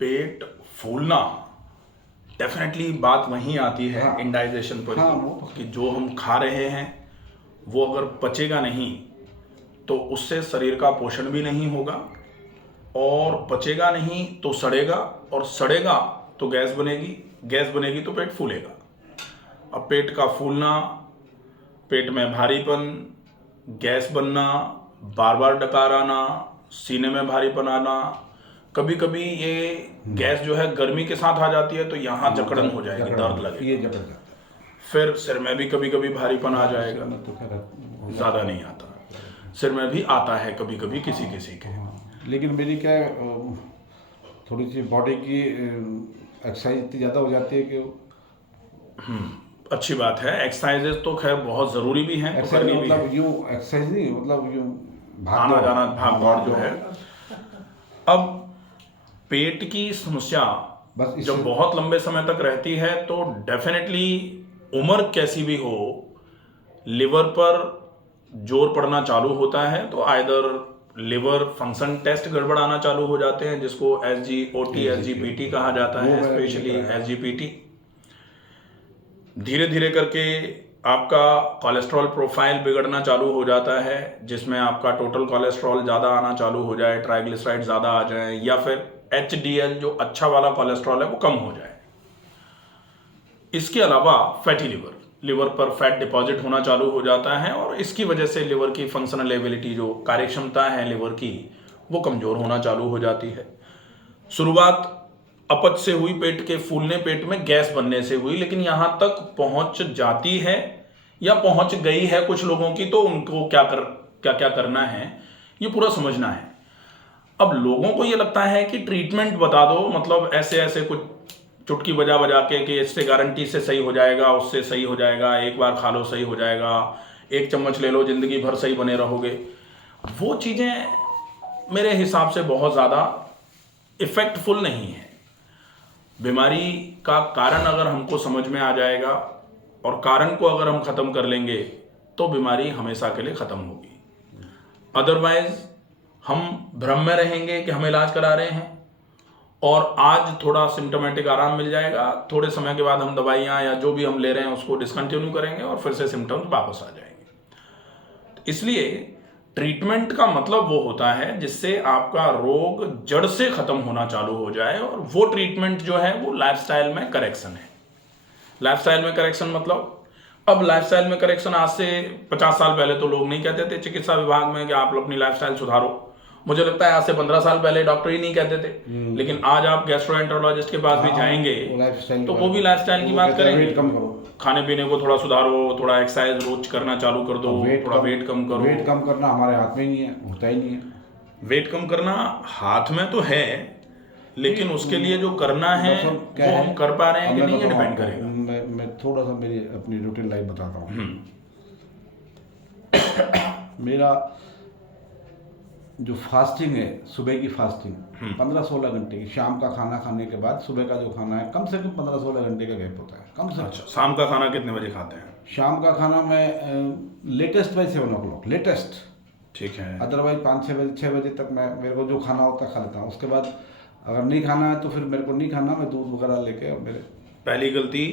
पेट फूलना डेफिनेटली बात वहीं आती है इंडाइजेशन पर कि जो हम खा रहे हैं वो अगर पचेगा नहीं तो उससे शरीर का पोषण भी नहीं होगा, और पचेगा नहीं तो सड़ेगा, और सड़ेगा तो गैस बनेगी, गैस बनेगी तो पेट फूलेगा। अब पेट का फूलना, पेट में भारीपन, गैस बनना, बार बार डकार आना, सीने में भारीपन आना, कभी कभी ये गैस जो है गर्मी के साथ आ जाती है तो यहाँ जकड़न हो जाएगी, दर्द लगेगा, फिर सिर में भी कभी कभी भारीपन आ जाएगा, ज़्यादा नहीं आता, सिर में भी आता है कभी कभी किसी किसी के। लेकिन मेरी क्या थोड़ी सी बॉडी की एक्सरसाइज इतनी ज़्यादा हो जाती है कि अच्छी बात है, एक्सरसाइजेस तो खैर बहुत ज़रूरी भी हैं, तो करनी भी है। यूँ एक्सरसाइज नहीं, मतलब यूँ आना जाना भाग दौड़ जो है। अब पेट की समस्या बस जब बहुत लंबे समय तक रहती है तो डेफिनेटली उम्र कैसी भी हो, लिवर पर जोर पड़ना चालू होता है, तो आइदर लिवर फंक्शन टेस्ट गड़बड़ाना चालू हो जाते हैं, जिसको SGOT SGPT कहा जाता है, स्पेशली SGPT। धीरे धीरे करके आपका कोलेस्ट्रॉल प्रोफाइल बिगड़ना चालू हो जाता है, जिसमें आपका टोटल कोलेस्ट्रॉल ज़्यादा आना चालू हो जाए, ट्राइग्लिसराइड ज़्यादा आ जाए, या फिर HDL जो अच्छा वाला कोलेस्ट्रॉल है वो कम हो जाए। इसके अलावा फैटी लिवर, लिवर पर फैट डिपॉजिट होना चालू हो जाता है, और इसकी वजह से लिवर की फंक्शनल एबिलिटी, जो कार्यक्षमता है लिवर की, वो कमज़ोर होना चालू हो जाती है। शुरुआत अपच से हुई, पेट के फूलने, पेट में गैस बनने से हुई, लेकिन यहाँ तक पहुँच जाती है या पहुँच गई है कुछ लोगों की, तो उनको क्या क्या करना है ये पूरा समझना है। अब लोगों को ये लगता है कि ट्रीटमेंट बता दो, मतलब ऐसे ऐसे कुछ चुटकी बजा बजा के कि इससे गारंटी से सही हो जाएगा, उससे सही हो जाएगा, एक बार खा लो सही हो जाएगा, एक चम्मच ले लो ज़िंदगी भर सही बने रहोगे। वो चीज़ें मेरे हिसाब से बहुत ज़्यादा इफ़ेक्टफुल नहीं है। बीमारी का कारण अगर हमको समझ में आ जाएगा और कारण को अगर हम ख़त्म कर लेंगे तो बीमारी हमेशा के लिए ख़त्म होगी। अदरवाइज़ हम भ्रम में रहेंगे कि हम इलाज करा रहे हैं, और आज थोड़ा सिम्टोमेटिक आराम मिल जाएगा, थोड़े समय के बाद हम दवाइयाँ या जो भी हम ले रहे हैं उसको डिसकंटिन्यू करेंगे और फिर से सिम्टम्स वापस आ जाएंगे। इसलिए ट्रीटमेंट का मतलब वो होता है जिससे आपका रोग जड़ से ख़त्म होना चालू हो जाए, और वो ट्रीटमेंट जो है वो लाइफस्टाइल में करेक्शन है। लाइफस्टाइल में करेक्शन मतलब, अब लाइफस्टाइल में करेक्शन आज से 50 साल पहले तो लोग नहीं कहते थे चिकित्सा विभाग में कि आप अपनी लाइफस्टाइल सुधारो। मुझे लगता है आज से 15 साल पहले डॉक्टर ही नहीं कहते थे, लेकिन आज आप गैस्ट्रोएंटरोलॉजिस्ट के पास भी जाएंगे तो वो भी लाइफस्टाइल की बात करेंगे। खाने पीने को थोड़ा सुधारो, थोड़ा एक्सरसाइज रोज करना चालू कर दो, थोड़ा वेट कम करो। वेट कम करना हमारे हाथ में ही नहीं है, होता ही नहीं है। वेट कम करना हाथ में तो है, लेकिन उसके लिए जो करना है वो हम कर पा रहे हैं कि नहीं, ये डिपेंड करेगा। मैं थोड़ा सा मेरी अपनी रूटीन लाइफ बताता हूँ। मेरा जो फास्टिंग है, सुबह की फास्टिंग 15-16 घंटे की, शाम का खाना खाने के बाद सुबह का जो खाना है कम से कम 15-16 घंटे का गैप होता है, कम से कम। अच्छा, शाम का खाना कितने बजे खाते हैं? शाम का खाना मैं लेटेस्ट बाई 7 o'clock, लेटेस्ट, ठीक है। अदरवाइज 5-6 बजे तक मैं, मेरे को जो खाना होता है खा लेता हूँ। उसके बाद अगर नहीं खाना है तो फिर मेरे को नहीं खाना, मैं दूध वगैरह लेके। और मेरे पहली गलती,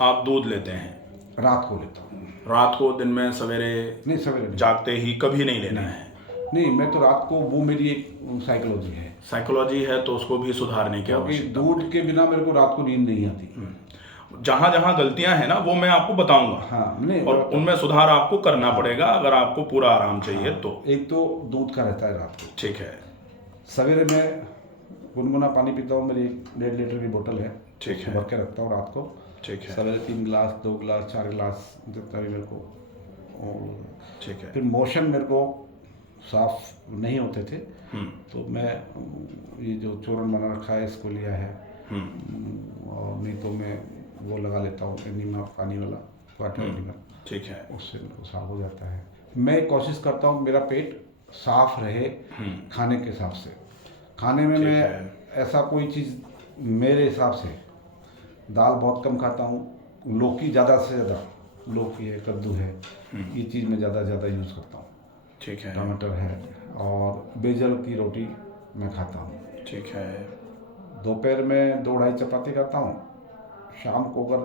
आप दूध लेते हैं? रात को लेता हूँ। रात को? दिन में सवेरे? नहीं, सवेरे जागते ही कभी नहीं लेना है? नहीं, मैं तो रात को, वो मेरी एक साइकोलॉजी है। साइकोलॉजी है तो उसको भी सुधारने की आवश्यकता। दूध के बिना मेरे को रात को नींद नहीं आती। जहाँ जहाँ गलतियाँ हैं ना वो मैं आपको बताऊंगा। हाँ, नहीं, और उनमें सुधार आपको करना पड़ेगा अगर आपको पूरा आराम चाहिए। तो एक तो दूध का रहता है रात को, ठीक है। सवेरे मैं गुनगुना पानी पीता हूँ, मेरी 1.5 लीटर की बोतल है, ठीक है, भर के रखता हूँ रात को। ठीक है। सवेरे 3 गिलास, 2 गिलास, 4 गिलास, जितना भी मेरे को। ठीक है। फिर मोशन मेरे को साफ नहीं होते थे तो मैं ये जो चूरन बना रखा है इसको लिया है, और नहीं तो मैं वो लगा लेता हूँ एनीमा पानी वाला, वाटर एनीमा। ठीक है। उससे मेरे को साफ हो जाता है। मैं कोशिश करता हूँ मेरा पेट साफ रहे खाने के हिसाब से। खाने में मैं ऐसा कोई चीज़, मेरे हिसाब से दाल बहुत कम खाता हूँ, लौकी ज़्यादा से ज़्यादा, लौकी है, कद्दू है, ये चीज़ मैं ज़्यादा यूज़ करता हूँ। ठीक है। टमाटर है, और बेजल की रोटी मैं खाता हूँ। ठीक है। दोपहर में 2-2.5 चपाती खाता हूँ। शाम को अगर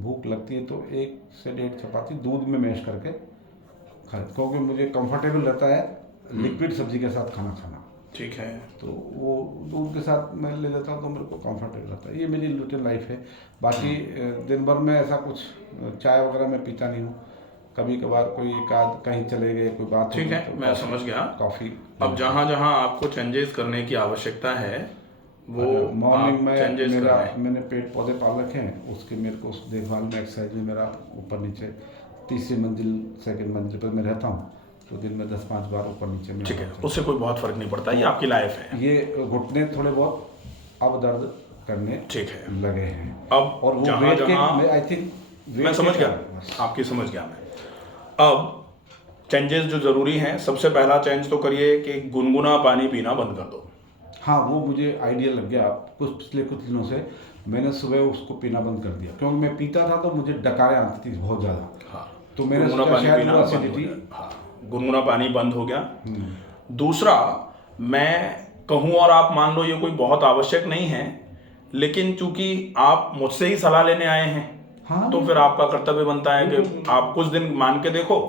भूख लगती है तो 1 से 1.5 चपाती दूध में मैश करके खा, क्योंकि मुझे कंफर्टेबल रहता है लिक्विड सब्जी के साथ खाना। ठीक है। तो वो दूध के साथ मैं ले लेता हूँ तो मेरे को कंफर्टेबल रहता है। ये मेरी रूटीन लाइफ है। बाकी दिन भर में ऐसा कुछ चाय वगैरह मैं पीता नहीं हूँ। कभी कभार कोई एक आध कहीं चले गए, कोई बात ठीक है, तो मैं समझ गया। कॉफ़ी। अब जहाँ जहाँ आपको चेंजेस करने की आवश्यकता है वो मॉर्निंग में चेंजेस मैंने पेड़ पौधे पाल रखे हैं, उसकी मेरे को उस देखभाल में एक्सरसाइज में मेरा ऊपर नीचे 3री मंजिल 2nd मंजिल पर मैं रहता हूँ, तो दिन में 10-5 बार ऊपर नीचे में। ठीक है, उससे कोई बहुत फर्क नहीं पड़ता, ये आपकी लाइफ है। ये घुटने थोड़े बहुत अब दर्द करने ठीक है लगे हैं। अब और वो जहाँ जहाँ आई थिंक मैं समझ गया, आपकी समझ गया मैं। अब चेंजेस जो ज़रूरी हैं, सबसे पहला चेंज तो करिए कि गुनगुना पानी पीना बंद कर दो। हाँ, वो मुझे आइडिया लग गया। पिछले कुछ दिनों से मैंने सुबह उसको पीना बंद कर दिया, क्योंकि मैं पीता था तो मुझे डकारें आती थी बहुत ज़्यादा। हाँ, तो मैंने गुनगुना सोचा पानी शायद पीना वो बंद हो एसिडिटी। गया। हाँ, गुनगुना पानी बंद हो गया। दूसरा, मैं कहूँ और आप मान लो ये कोई बहुत आवश्यक नहीं है, लेकिन चूंकि आप मुझसे ही सलाह लेने आए हैं, हाँ, तो फिर आपका कर्तव्य बनता है कि आप कुछ दिन मान के देखो,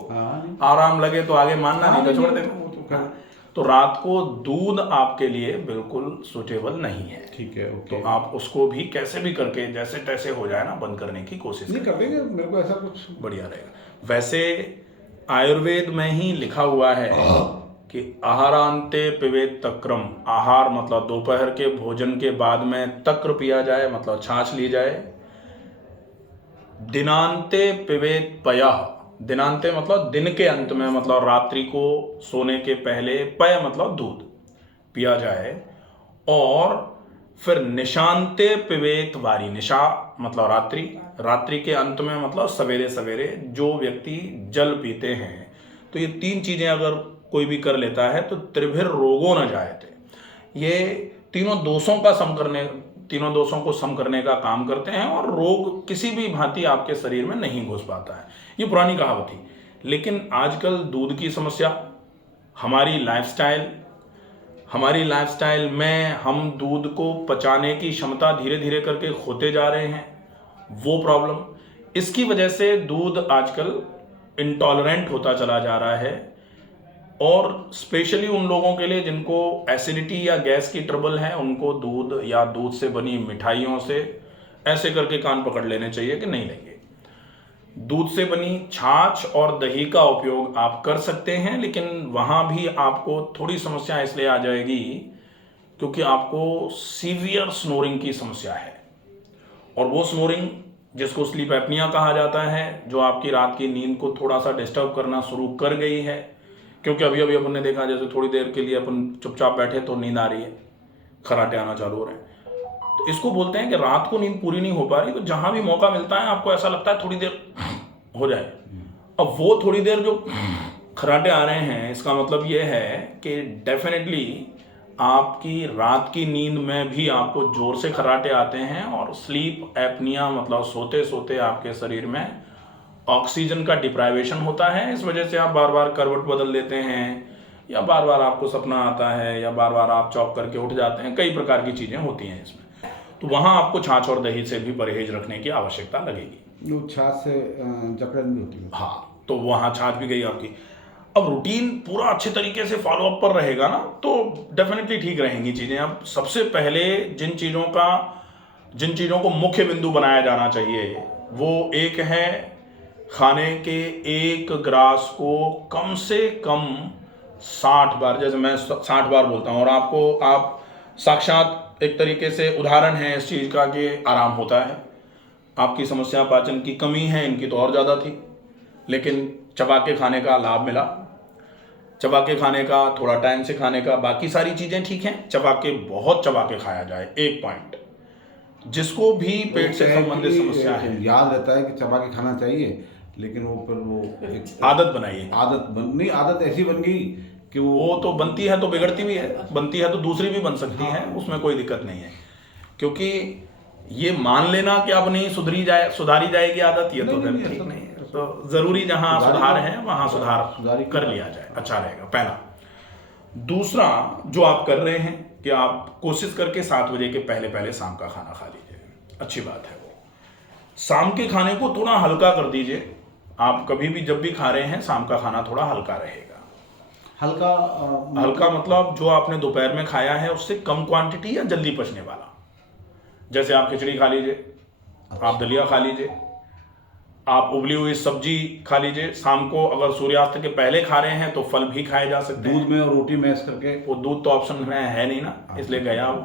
आराम लगे तो आगे मानना, नहीं तो छोड़ देना। तो रात को दूध आपके लिए बिल्कुल सूटेबल नहीं है। ठीक है, ओके। तो आप उसको भी कैसे भी करके जैसे तैसे हो जाए ना, बंद करने की कोशिश नहीं कर देंगे, मेरे को ऐसा कुछ बढ़िया रहेगा। वैसे आयुर्वेद में ही लिखा हुआ है कि आहारांते पिबेत तक्रम, आहार मतलब दोपहर के भोजन के बाद में तक्र पिया जाए, मतलब छाछ ली जाए। दिनांते पिबेत पयः, दिनांते मतलब दिन के अंत में, मतलब रात्रि को सोने के पहले, पय मतलब दूध पिया जाए। और फिर निशांते पिबेत वारी, निशा मतलब रात्रि, रात्रि के अंत में मतलब सवेरे सवेरे जो व्यक्ति जल पीते हैं। तो ये 3 चीजें अगर कोई भी कर लेता है तो त्रिभिर रोगों न जायते, ये तीनों दोषों को सम करने का काम करते हैं और रोग किसी भी भांति आपके शरीर में नहीं घुस पाता है। ये पुरानी कहावत थी, लेकिन आजकल दूध की समस्या, हमारी लाइफस्टाइल में हम दूध को पचाने की क्षमता धीरे धीरे करके खोते जा रहे हैं, वो प्रॉब्लम, इसकी वजह से दूध आजकल इंटॉलरेंट होता चला जा रहा है। और स्पेशली उन लोगों के लिए जिनको एसिडिटी या गैस की ट्रबल है, उनको दूध या दूध से बनी मिठाइयों से ऐसे करके कान पकड़ लेने चाहिए कि नहीं लेंगे। दूध से बनी छाछ और दही का उपयोग आप कर सकते हैं, लेकिन वहाँ भी आपको थोड़ी समस्या इसलिए आ जाएगी क्योंकि आपको सीवियर स्नोरिंग की समस्या है। और वो स्नोरिंग जिसको स्लीप एपनिया कहा जाता है, जो आपकी रात की नींद को थोड़ा सा डिस्टर्ब करना शुरू कर गई है। क्योंकि अभी अभी अपन ने देखा, जैसे थोड़ी देर के लिए अपन चुपचाप बैठे तो नींद आ रही है, खराटे आना चालू हो रहे हैं, तो इसको बोलते हैं कि रात को नींद पूरी नहीं हो पा रही। तो जहां भी मौका मिलता है आपको ऐसा लगता है थोड़ी देर हो जाए। अब वो थोड़ी देर जो खराटे आ रहे हैं, इसका मतलब ये है कि डेफिनेटली आपकी रात की नींद में भी आपको जोर से खराटे आते हैं। और स्लीप एपनिया मतलब सोते सोते आपके शरीर में ऑक्सीजन का डिप्राइवेशन होता है। इस वजह से आप बार बार करवट बदल लेते हैं, या बार बार आपको सपना आता है, या बार बार आप चौंक करके उठ जाते हैं। कई प्रकार की चीज़ें होती हैं इसमें। तो वहाँ आपको छाछ और दही से भी परहेज रखने की आवश्यकता लगेगी। वो छाछ से जकड़न भी होती है। हाँ, तो वहाँ छाछ भी गई आपकी। अब रूटीन पूरा अच्छे तरीके से फॉलो अप पर रहेगा ना, तो डेफिनेटली ठीक रहेंगी चीज़ें। अब सबसे पहले जिन चीज़ों को मुख्य बिंदु बनाया जाना चाहिए, वो एक है खाने के 1 ग्रास को कम से कम 60 बार, जैसे मैं 60 बार बोलता हूँ, और आप साक्षात एक तरीके से उदाहरण है इस चीज़ का कि आराम होता है। आपकी समस्या पाचन की कमी है, इनकी तो और ज़्यादा थी, लेकिन चबा के खाने का लाभ मिला। चबा के खाने का, थोड़ा टाइम से खाने का, बाकी सारी चीज़ें ठीक हैं। बहुत चबा के खाया जाए। एक पॉइंट, जिसको भी पेट से संबंधित समस्या है, याद रहता है कि चबा के खाना चाहिए, लेकिन वो पर वो एक आदत बनाइए। आदत ऐसी बन गई कि वो तो बनती है तो बिगड़ती भी है, बनती है तो दूसरी भी बन सकती है, उसमें कोई दिक्कत नहीं है। क्योंकि ये मान लेना कि अब नहीं सुधारी जाएगी आदत, ये तो फिर ठीक नहीं है। तो जरूरी जहां सुधार है वहां सुधार कर लिया जाए, अच्छा रहेगा। पहला। दूसरा जो आप कर रहे हैं कि आप कोशिश करके 7 बजे के पहले पहले शाम का खाना खा लीजिए, अच्छी बात है वो। शाम के खाने को थोड़ा हल्का कर दीजिए। आप कभी भी जब भी खा रहे हैं शाम का खाना थोड़ा हल्का रहेगा। हल्का हल्का मतलब जो आपने दोपहर में खाया है उससे कम क्वांटिटी या जल्दी पचने वाला। जैसे आप खिचड़ी खा लीजिए, आप दलिया खा लीजिए, आप उबली हुई सब्जी खा लीजिए। शाम को अगर सूर्यास्त के पहले खा रहे हैं तो फल भी खाए जा सकते हैं। दूध में और रोटी मैश करके। वो दूध तो ऑप्शन में है नहीं ना, इसलिए गया वो।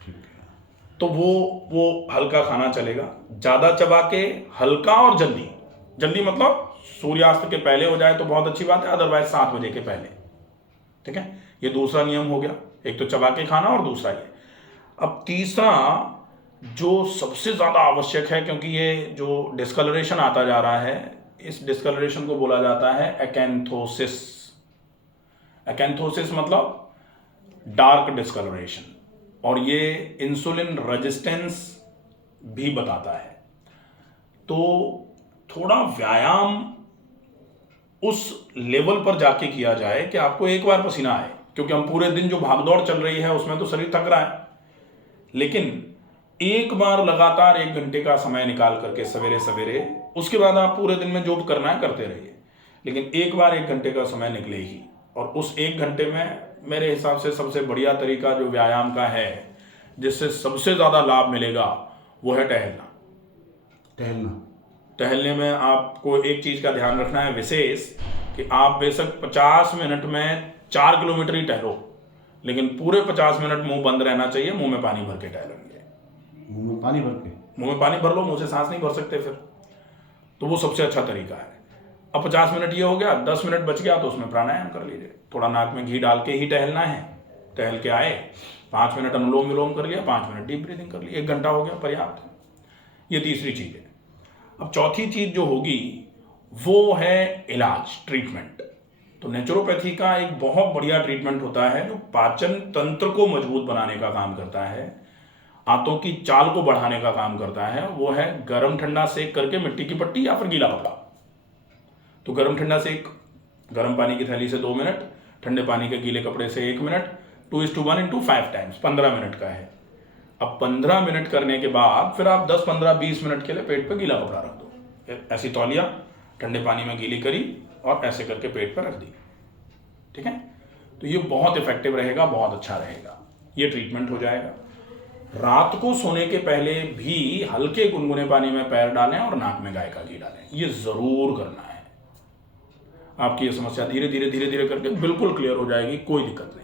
ठीक है। तो वो हल्का खाना चलेगा। ज़्यादा चबा के हल्का और जल्दी, जल्दी मतलब सूर्यास्त के पहले हो जाए तो बहुत अच्छी बात है, अदरवाइज 7 बजे के पहले। ठीक है, ये दूसरा नियम हो गया। एक तो चबा के खाना और दूसरा ये। अब तीसरा जो सबसे ज़्यादा आवश्यक है, क्योंकि ये जो डिस्कलरेशन आता जा रहा है, इस डिस्कलरेशन को बोला जाता है एकैंथोसिस। एकैंथोसिस मतलब डार्क डिस्कलरेशन, और ये इंसुलिन रेजिस्टेंस भी बताता है। तो थोड़ा व्यायाम उस लेवल पर जाके किया जाए कि आपको एक बार पसीना आए, क्योंकि हम पूरे दिन जो भागदौड़ चल रही है उसमें तो शरीर थक रहा है। लेकिन एक बार लगातार 1 घंटे का समय निकाल करके सवेरे सवेरे, उसके बाद आप पूरे दिन में जो भी करना है करते रहिए, लेकिन एक बार 1 घंटे का समय निकले ही। और उस 1 घंटे में मेरे हिसाब से सबसे बढ़िया तरीका जो व्यायाम का है, जिससे सबसे ज़्यादा लाभ मिलेगा, वो है टहलना। टहलने में आपको एक चीज़ का ध्यान रखना है विशेष, कि आप बेशक 50 मिनट में 4 किलोमीटर ही टहलो, लेकिन पूरे 50 मिनट मुंह बंद रहना चाहिए, मुंह में पानी भर के टहलेंगे। मुंह में पानी भर के? मुंह में पानी भर लो, मुंह से सांस नहीं भर सकते फिर, तो वो सबसे अच्छा तरीका है। अब 50 मिनट ये हो गया, 10 मिनट बच गया तो उसमें प्राणायाम कर लीजिए। थोड़ा नाक में घी डाल के ही टहलना है। टहल के आए, 5 मिनट अनुलोम विलोम कर लिया, 5 मिनट डीप ब्रीदिंग कर ली, 1 घंटा हो गया, पर्याप्त है। ये तीसरी चीज़ है। अब चौथी चीज़ जो होगी वो है इलाज, ट्रीटमेंट। तो नेचुरोपैथी का एक बहुत बढ़िया ट्रीटमेंट होता है जो पाचन तंत्र को मजबूत बनाने का काम करता है, आंतों की चाल को बढ़ाने का काम करता है। वो है गर्म ठंडा सेक करके मिट्टी की पट्टी या फिर गीला कपड़ा। तो गर्म ठंडा सेक, गर्म पानी की थैली से 2 मिनट, ठंडे पानी के गीले कपड़े से 1 मिनट, 2:1 × 5 टाइम्स, 15 मिनट का है। अब 15 मिनट करने के बाद फिर आप 10, 15, 20 मिनट के लिए पेट पे गीला कपड़ा रख दो। ऐसी तौलिया ठंडे पानी में गीली करी और ऐसे करके पेट पर रख दी। ठीक है, तो ये बहुत इफेक्टिव रहेगा, बहुत अच्छा रहेगा। ये ट्रीटमेंट हो जाएगा। रात को सोने के पहले भी हल्के गुनगुने पानी में पैर डालें और नाक में गाय का घी डालें, ये जरूर करना है। आपकी ये समस्या धीरे धीरे करके बिल्कुल क्लियर हो जाएगी, कोई दिक्कत नहीं।